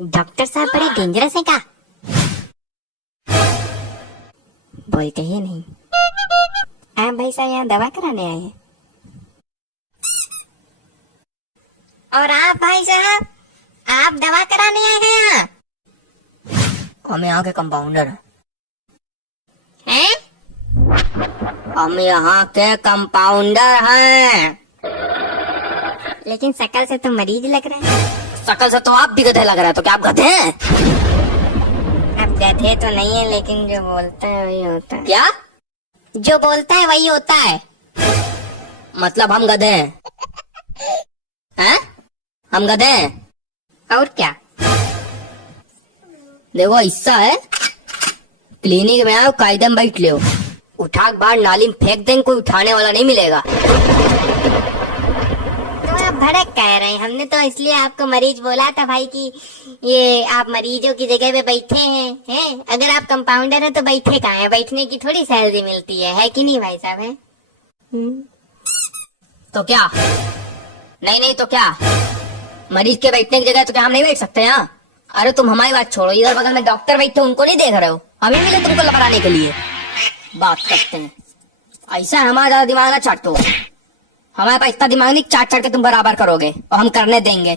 Doctor साहब बड़े dangerous हैं क्या? बोलते ही नहीं। आप भाई साहब यहाँ दवा कराने आए हैं? और आप भाई साहब, आप दवा कराने आए हैं यहाँ? हम यहाँ के कंपाउंडर हैं। हैं? हम यहाँ के कंपाउंडर हैं। लेकिन शक्ल से तो मरीज लग रहे हैं। शक्ल से तो आप भी गधे लग रहे हैं, तो क्या आप गधे हैं? अब गधे तो नहीं है, लेकिन जो बोलता है वही होता है। क्या? जो बोलता है वही होता है। मतलब हम गधे हैं? हैं? हम गधे हैं? और क्या? देखो ऐसा है, क्लिनिक में आओ, कायदे में बैठ लो, उठा के बाहर नाली में फेंक देंगे, कोई उठाने वाला नहीं मिलेगा। तो आप भड़क कह रहे हैं? हमने तो इसलिए आपको मरीज बोला था भाई कि ये आप मरीजों की जगह पे बैठे हैं। अगर आप कंपाउंडर हैं तो बैठे कहाँ हैं? बैठने की थोड़ी सैलरी मिलती है कि नहीं भाई साहब? है तो क्या? नहीं तो क्या, मरीज के बैठने की जगह तो क्या हम नहीं बैठ सकते यहाँ? अरे तुम हमारी बात छोड़ो, इधर बगल में डॉक्टर बैठे, उनको नहीं देख रहे हो? हम ही मिले तुमको लपटाने के लिए बात करते हैं। ऐसा है, हमारा ज्यादा दिमाग ना चाटो। हमारे पास इतना दिमाग नहीं, चाट चाट के तुम बराबर करोगे और हम करने देंगे।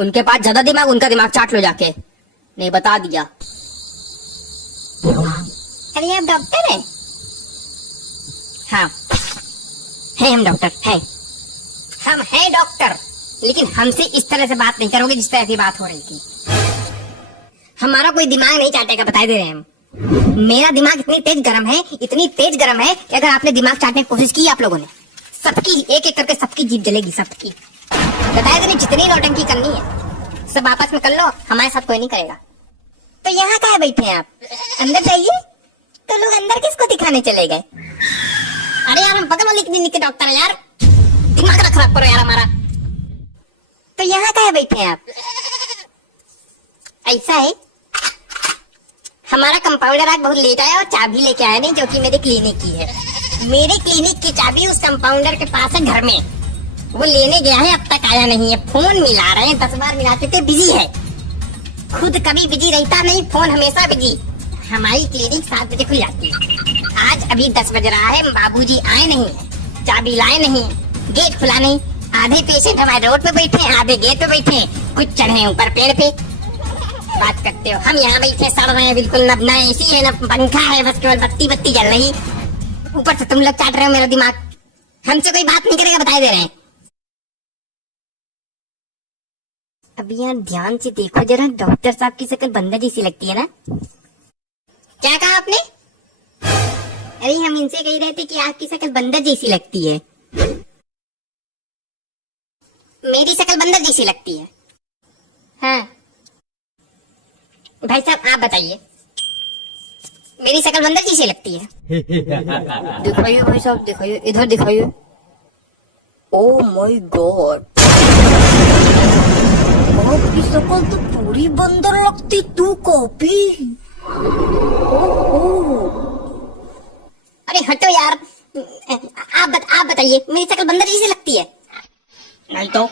उनके पास ज्यादा दिमाग, उनका दिमाग चाट लो जाके। नहीं, बता दिया। अरे आप डॉक्टर हैं? हाँ हैं, हम डॉक्टर हैं। हम हैं डॉक्टर, लेकिन हमसे इस तरह से बात नहीं करोगे जिस तरह की बात हो रही थी। हमारा कोई दिमाग नहीं चाटेगा, बता दे रहे हैं हम। मेरा दिमाग इतनी तेज गर्म है, इतनी तेज गर्म है कि अगर आपने दिमाग चाटने की कोशिश की आप लोगों ने, सबकी एक एक करके सबकी जीभ जलेगी, सबकी। बताए दे, जितनी नौटंकी करनी है सब आपस में कर लो, हमारे साथ कोई नहीं करेगा। तो यहाँ कहाँ बैठे हैं आप? अंदर जाइए। तो लोग अंदर किसको दिखाने चले गए? अरे यार, हम बगल वाली क्लिनिक के डॉक्टर हैं यार, दिमाग ना खराब करो यार हमारा। तो यहाँ कहाँ बैठे हैं आप? ऐसा है, हमारा कंपाउंडर आज बहुत लेट आया और चाबी लेके आया नहीं, जो कि मेरे क्लिनिक की है। मेरे क्लिनिक की चाबी उस कंपाउंडर के पास है घर में, वो लेने गया है, अब तक आया नहीं है। फोन मिला रहे हैं, 10 बार मिला चुके, बिजी है। खुद कभी बिजी रहता नहीं, फोन हमेशा बिजी। हमारी क्लिनिक 7 बजे खुल जाती है, आज अभी 10 बज रहा है, बाबूजी आए नहीं, चाबी लाए नहीं, गेट खुला नहीं। आधे पेशेंट हमारे रोड पे बैठे हैं, आधे गेट पे बैठे हैं, कुछ चढ़े हैं ऊपर पेड़ पे। बात करते हो, हम यहाँ बैठे सड़ रहे हैं बिल्कुल, न एसी है न पंखा है, बस केवल बत्ती बत्ती जल रही। ऊपर से तुम लोग चाट रहे हो मेरा दिमाग। हमसे कोई बात नहीं करेगा, बताए दे रहे हैं। अब यहाँ ध्यान से देखो जरा, डॉक्टर साहब की शक्ल बंदर जैसी लगती है ना? क्या कहा आपने? अरे हम इनसे कह रहे थे कि आपकी शक्ल बंदर जैसी लगती है। मेरी शक्ल बंदर जैसी लगती है? हाँ भाई साहब, आप बताइए, मेरी शक्ल बंदर जैसी लगती है? दिखाइए भाई साहब, दिखाइए, इधर दिखाइए। ओह माय गॉड, आपकी शक्ल तो पूरी बंदर लगती, तू कॉपी। अरे हटो यार, आप बताइए, मेरी शक्ल बंदर जैसी लगती है? नहीं तो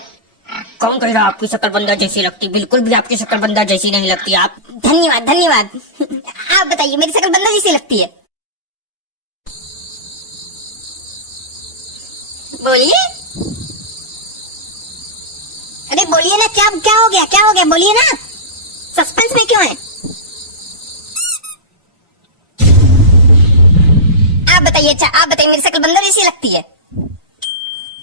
कौन कह रहा आपकी शक्ल बंदर जैसी लगती? बिल्कुल भी आपकी शक्ल बंदर जैसी नहीं लगती। आप धन्यवाद धन्यवाद। आप बताइए, मेरी शक्ल बंदर जैसी लगती है? बोलिए, अरे बोलिए ना, क्या हो गया, क्या हो गया, बोलिए ना, सस्पेंस में क्यों है? आप बताइए। अच्छा आप बताइए, मेरी शक्ल बंदर जैसी लगती है?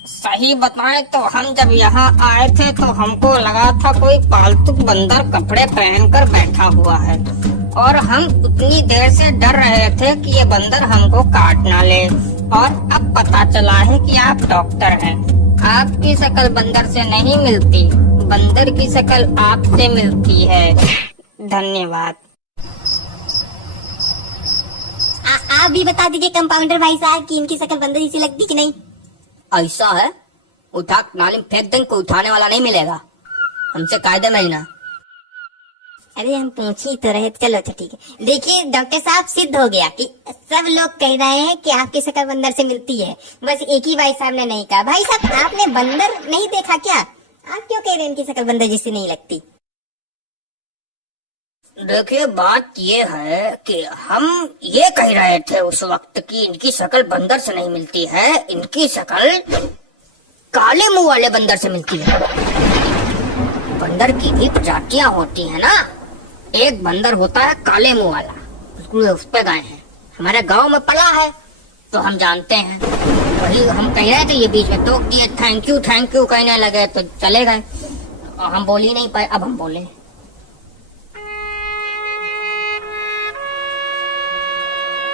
सही बताएं तो हम जब यहाँ आए थे तो हमको लगा था कोई पालतू बंदर कपड़े पहनकर बैठा हुआ है, और हम उतनी देर से डर रहे थे कि ये बंदर हमको काट ना ले, और अब पता चला है कि आप डॉक्टर हैं। आपकी शक्ल बंदर से नहीं मिलती, बंदर की शक्ल आपसे मिलती है। धन्यवाद। आप भी बता दीजिए कंपाउंडर भाई साहब कि इनकी शक्ल बंदर जैसी लगती कि नहीं? ऐसा है, उठा नाली में फेंक देंगे, कोई उठाने वाला नहीं मिलेगा, हमसे कायदे में ही ना। अरे हम पूछ ही तो रहे, चलो अच्छा ठीक है। देखिए डॉक्टर साहब, सिद्ध हो गया कि सब लोग कह रहे हैं कि आपकी शक्ल बंदर से मिलती है, बस एक ही भाई साहब ने नहीं कहा। भाई साहब, आपने बंदर नहीं देखा क्या? आप क्यों कह रहे हैं इनकी शक्ल बंदर जैसी नहीं लगती? देखिए बात ये है कि हम ये कह रहे थे उस वक्त कि इनकी शक्ल बंदर से नहीं मिलती है, इनकी शक्ल काले मुंह वाले बंदर से मिलती है। बंदर की भी प्रजातियां होती है ना, एक बंदर होता है काले मुंह वाला, बिल्कुल उस पे गए हैं, हमारे गांव में पला है तो हम जानते हैं। वही हम कह रहे थे, ये बीच में टोक दिए, थैंक यू कहने लगे तो चले गए, और हम बोल ही नहीं पाए। अब हम बोले